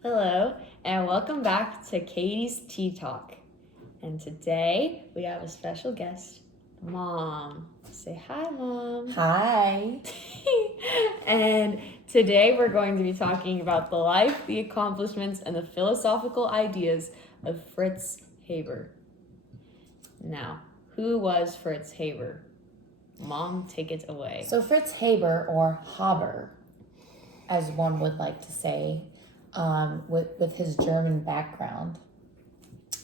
Hello, and welcome back to Katie's Tea Talk. And today we have a special guest, Mom. Say hi, Mom. Hi. And today we're going to be talking about the life, the accomplishments, and the philosophical ideas of Fritz Haber. Now, who was Fritz Haber? Mom, take it away. So Fritz Haber, or Haber, as one would like to say, with his German background,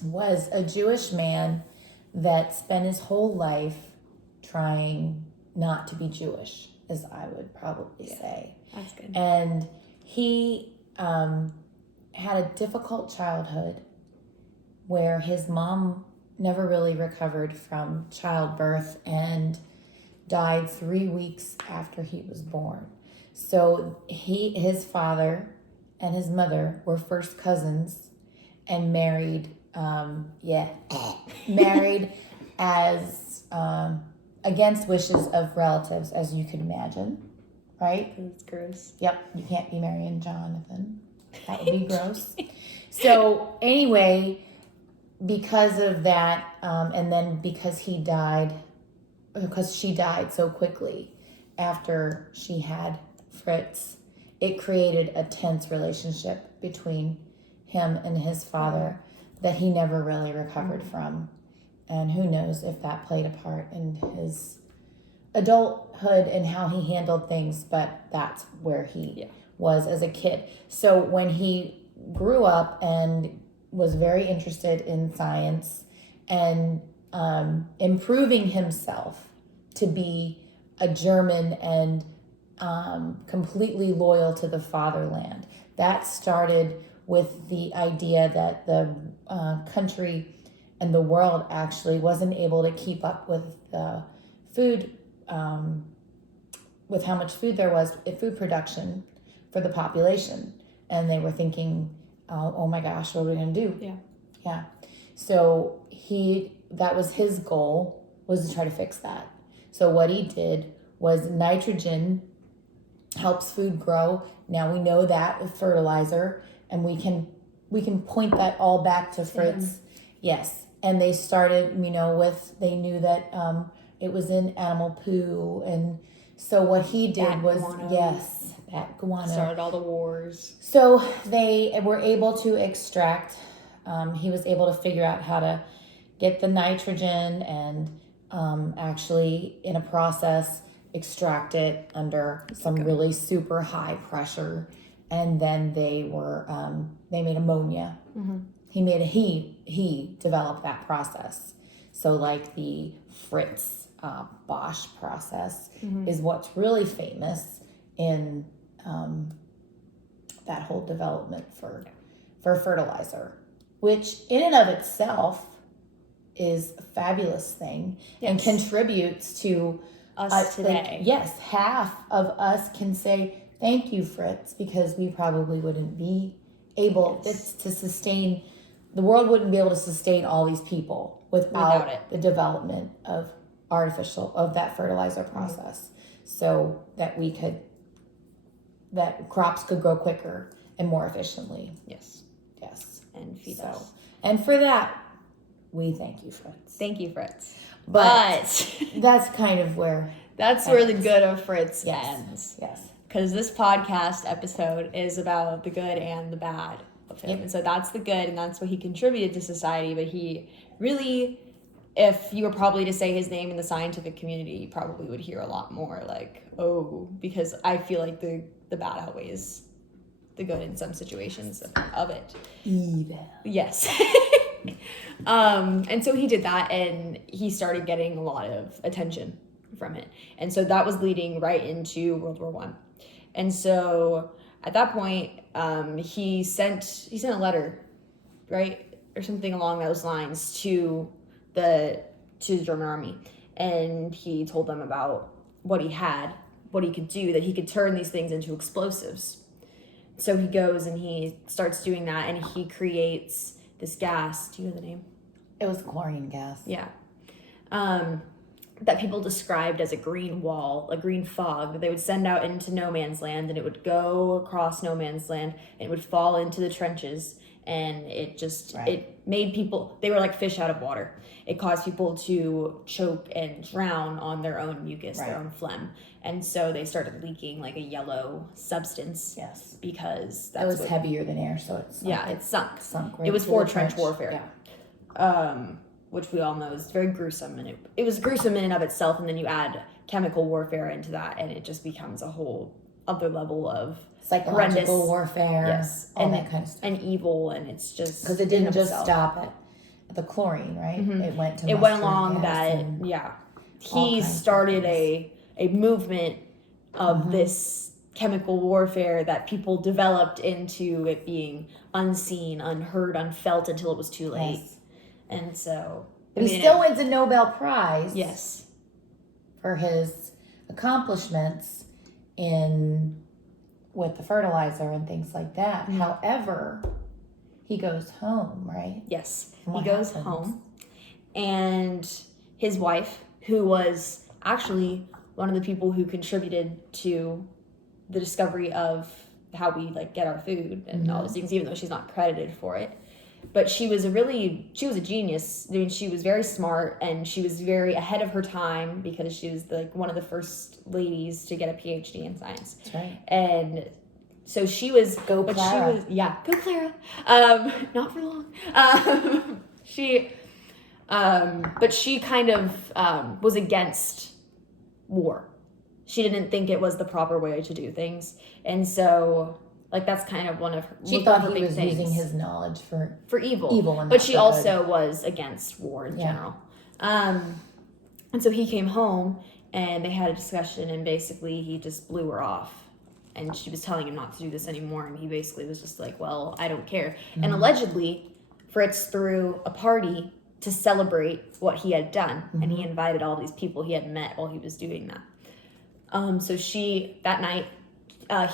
was a Jewish man that spent his whole life trying not to be Jewish, as I would probably say. That's good. And he had a difficult childhood where his mom never really recovered from childbirth and died 3 weeks after he was born. So his father and his mother were first cousins and married, married as against wishes of relatives, as you could imagine, right? That's gross. Yep, you can't be marrying Jonathan. That would be gross. So anyway, because of that, and then because she died so quickly after she had Fritz, it created a tense relationship between him and his father that he never really recovered from. And who knows if that played a part in his adulthood and how he handled things, but that's where he was as a kid. So when he grew up and was very interested in science and improving himself to be a German and completely loyal to the fatherland. That started with the idea that the country and the world actually wasn't able to keep up with the food, with how much food there was, food production for the population. And they were thinking, oh my gosh, what are we going to do? Yeah. So that was his goal, was to try to fix that. So what he did was nitrogen helps food grow. Now we know that with fertilizer, and we can point that all back to Fritz. Yes. And they started, they knew that it was in animal poo. And so what he did was, that guano. Started all the wars. So they were able to extract, he was able to figure out how to get the nitrogen and actually in a process extract it under some really super high pressure. And then they made ammonia. He developed that process. So like the Fritz Bosch process is what's really famous in that whole development for fertilizer, which in and of itself is a fabulous thing and contributes to us today. Half of us can say thank you, Fritz, because we probably wouldn't be able to sustain, the world wouldn't be able to sustain all these people without the development of that fertilizer process, so that that crops could grow quicker and more efficiently. Yes. And feed us. And for that, we thank you, Fritz. Thank you, Fritz. But that's kind of where... That's where the good of Fritz ends. Yes. Because this podcast episode is about the good and the bad of him. And so that's the good, and that's what he contributed to society. But he really, if you were probably to say his name in the scientific community, you probably would hear a lot more like, because I feel like the bad outweighs the good in some situations of it. Evil. Yes. And so he did that, and he started getting a lot of attention from it. And so that was leading right into World War I. And so at that point, he sent a letter, right? Or something along those lines to the German army. And he told them about what he could do, that he could turn these things into explosives. So he goes and he starts doing that, and he creates this gas. Do you know the name? It was chlorine gas. Yeah. that people described as a green wall, a green fog that they would send out into no man's land, and it would go across no man's land, and it would fall into the trenches, and it just it made people, they were like fish out of water. It caused people to choke and drown on their own mucus, their own phlegm, and so they started leaking like a yellow substance. Yes, because that was heavier than air, so it sunk. It sunk. Right, it was for trench warfare. Yeah. Which we all know is very gruesome, and it was gruesome in and of itself, and then you add chemical warfare into that, and it just becomes a whole other level of psychological warfare, all that kind of stuff, and evil, and it's just because it didn't just stop at the chlorine, right? Mm-hmm. It went to along that. He started a movement of this chemical warfare that people developed into it being unseen, unheard, unfelt until it was too late. Yes. And so he still wins a Nobel Prize. Yes. For his accomplishments with the fertilizer and things like that. Mm-hmm. However, he goes home, right? Yes. He goes home. And his wife, who was actually one of the people who contributed to the discovery of how we get our food and all those things, even though she's not credited for it. But she was a genius. I mean, she was very smart, and she was very ahead of her time because she was one of the first ladies to get a PhD in science. That's right. And so she was go Clara. Go Clara. Not for long. But she kind of was against war. She didn't think it was the proper way to do things, and so. That's kind of one of her. She thought he was using his knowledge for evil. But she also was against war in general. And so he came home, and they had a discussion, and basically he just blew her off. And she was telling him not to do this anymore, and he basically was just like, well, I don't care. Mm-hmm. And allegedly, Fritz threw a party to celebrate what he had done, and he invited all these people he had met while he was doing that. So that night,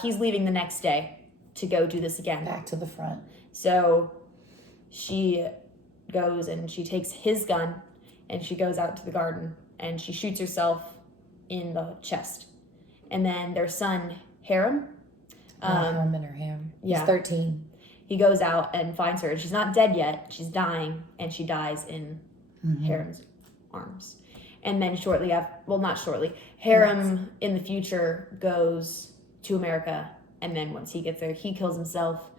he's leaving the next day to go do this again. Back to the front. So she goes and she takes his gun and she goes out to the garden and she shoots herself in the chest. And then their son, Harem. Herman or Ham. He's 13. He goes out and finds her, and she's not dead yet. She's dying, and she dies in Harem's arms. And then Harem in the future goes to America. And then once he gets there, he kills himself.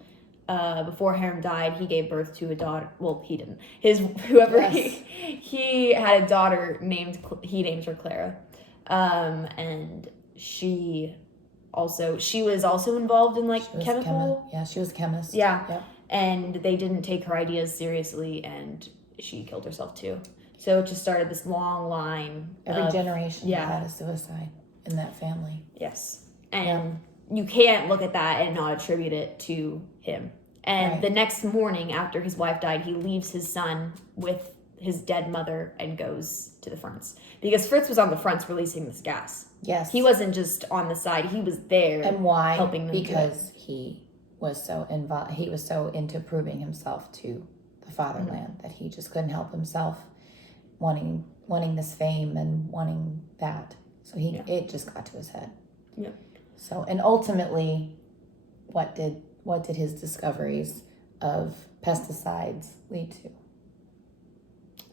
Before Harem died, he gave birth to a daughter. Well, he didn't. He had a daughter named her Clara, and she was also involved in chemical. She was a chemist. Yeah. Yep. And they didn't take her ideas seriously, and she killed herself too. So it just started this long line. Every generation had a suicide in that family. Yes, and. You can't look at that and not attribute it to him. And the next morning after his wife died, he leaves his son with his dead mother and goes to the fronts. Because Fritz was on the fronts releasing this gas. Yes. He wasn't just on the side. He was there. And why? Helping them. Because he was so involved. He was so into proving himself to the fatherland that he just couldn't help himself wanting this fame and wanting that. So it just got to his head. Yep. So, and ultimately, what did his discoveries of pesticides lead to?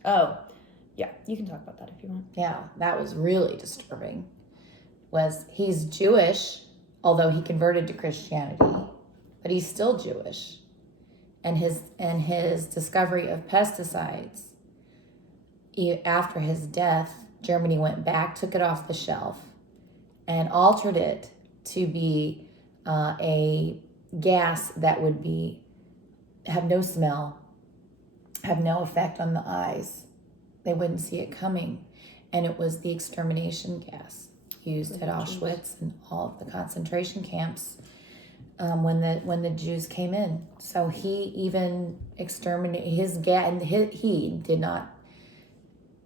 Oh, yeah, you can talk about that if you want. Yeah, that was really disturbing. He's Jewish, although he converted to Christianity, but he's still Jewish. And his discovery of pesticides, after his death, Germany went back, took it off the shelf, and altered it to be a gas that would have no smell, have no effect on the eyes. They wouldn't see it coming. And it was the extermination gas used at Auschwitz and all of the concentration camps when the Jews came in. So he even exterminated his gas, and he did not.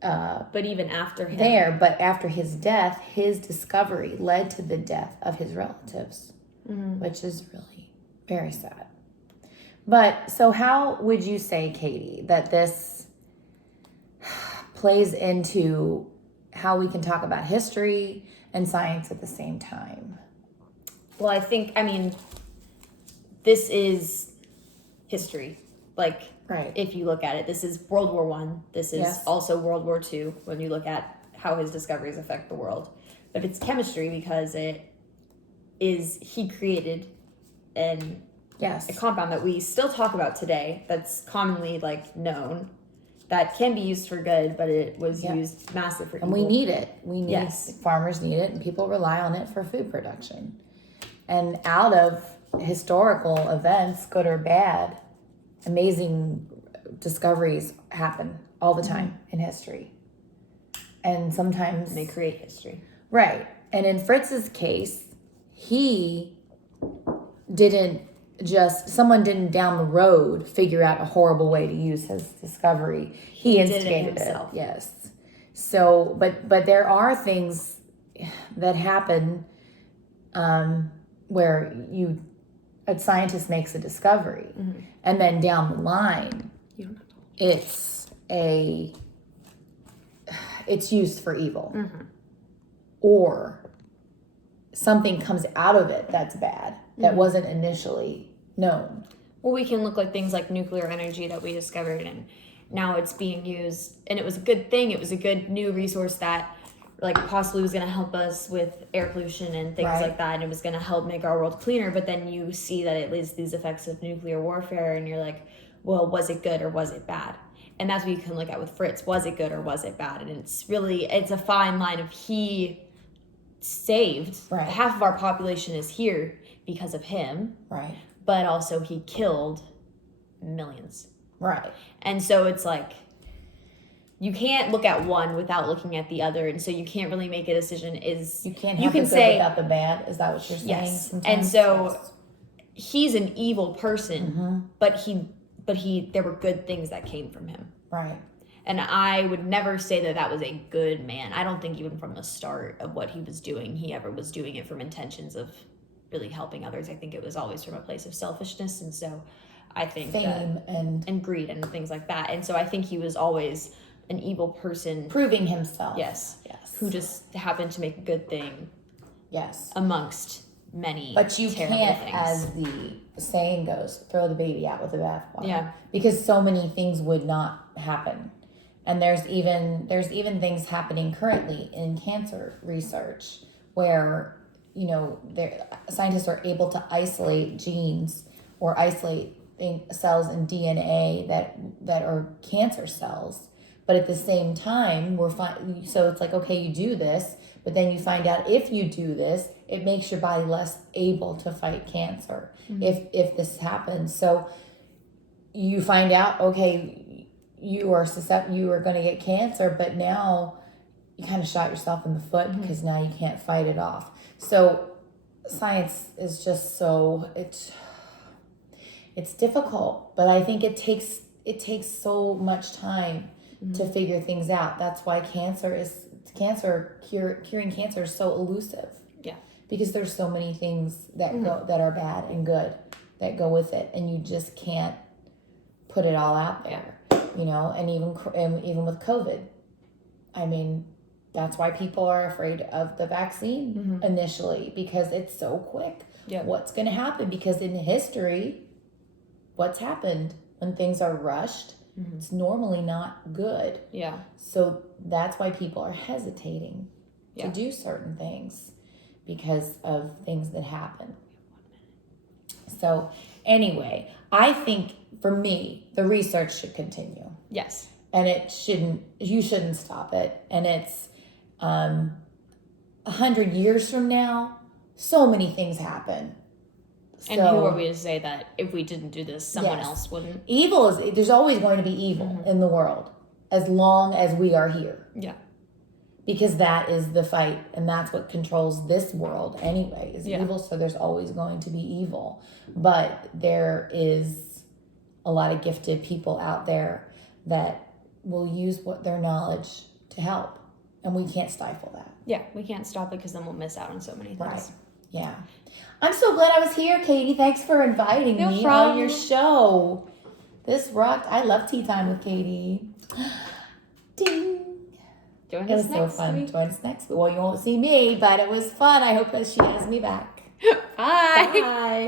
But even after him. But after his death, his discovery led to the death of his relatives, which is really very sad. But so how would you say, Katie, that this plays into how we can talk about history and science at the same time. Well, I mean, this is history. Like, Right. if you look at it, this is World War One. This is Yes. also World War Two. When you look at how his discoveries affect the world, but it's chemistry because he created a Yes. compound that we still talk about today. That's commonly like known, that can be used for good, but it was used massive for And evil. we need it. Yes. Farmers need it, and people rely on it for food production. And out of historical events, good or bad, amazing discoveries happen all the time in history. And sometimes And they create history. right. And in Fritz's case, he didn't someone didn't down the road figure out a horrible way to use his discovery. He did it instigated it. himself. Yes. So, but there are things that happen where a scientist makes a discovery, and then down the line, You don't have to. it's used for evil, or something comes out of it that's bad that wasn't initially known. Well, we can look at things like nuclear energy that we discovered, and now it's being used, and it was a good thing. It was a good new resource that, like, possibly was going to help us with air pollution and things Right. like that, and it was going to help make our world cleaner. But then you see that it leads these effects of nuclear warfare, and you're like, well, was it good or was it bad? And that's what you can look at with Fritz. Was it good or was it bad? And it's a fine line of he saved Right. half of our population is here because of him, Right. but also he killed millions. Right. And so it's like, you can't look at one without looking at the other, and so you can't really make a decision. You can't you have can the good say without the bad. Is that what you're saying? yes, sometimes? and so Yes. he's an evil person, but he there were good things that came from him. Right. And I would never say that was a good man. I don't think even from the start of what he was doing, he ever was doing it from intentions of really helping others. I think it was always from a place of selfishness, and so I think Fame and greed and things like that. And so I think he was always an evil person. proving himself. Yes. Yes. Who just happened to make a good thing Yes. amongst many But you terrible can't, things. as the saying goes, throw the baby out with the bathwater. Yeah. Because so many things would not happen. And there's even things happening currently in cancer research where, scientists are able to isolate genes or isolate cells in DNA that are cancer cells. But at the same time, so it's like, okay, you do this, but then you find out if you do this, it makes your body less able to fight cancer if this happens. So you find out, okay, you are going to get cancer, but now you kind of shot yourself in the foot because now you can't fight it off. So science is just it's difficult, but I think it takes so much time to figure things out. That's why curing cancer is so elusive. Yeah. Because there's so many things that are bad and good that go with it, and you just can't put it all out there. And even with COVID, I mean, that's why people are afraid of the vaccine initially, because it's so quick. Yeah. What's going to happen? Because in history, what's happened when things are rushed, it's normally not good. Yeah. So that's why people are hesitating to Yeah. do certain things because of things that happen. So anyway, I think for me, the research should continue. Yes. And you shouldn't stop it. And it's 100 years from now, so many things happen. And who are we to say that if we didn't do this, someone Yes. else wouldn't? There's always going to be evil in the world as long as we are here. Yeah. Because that is the fight, and that's what controls this world anyway, is evil. So there's always going to be evil. But there is a lot of gifted people out there that will use their knowledge to help. And we can't stifle that. Yeah, we can't stop it because then we'll miss out on so many things. Right. Yeah. I'm so glad I was here, Katie. Thanks for inviting No me problem. on your show. This rocked. I love tea time with Katie. Ding. Join It us was so next fun. week. Join us next week. Well, you won't see me, but it was fun. I hope that she has me back. Bye. Bye.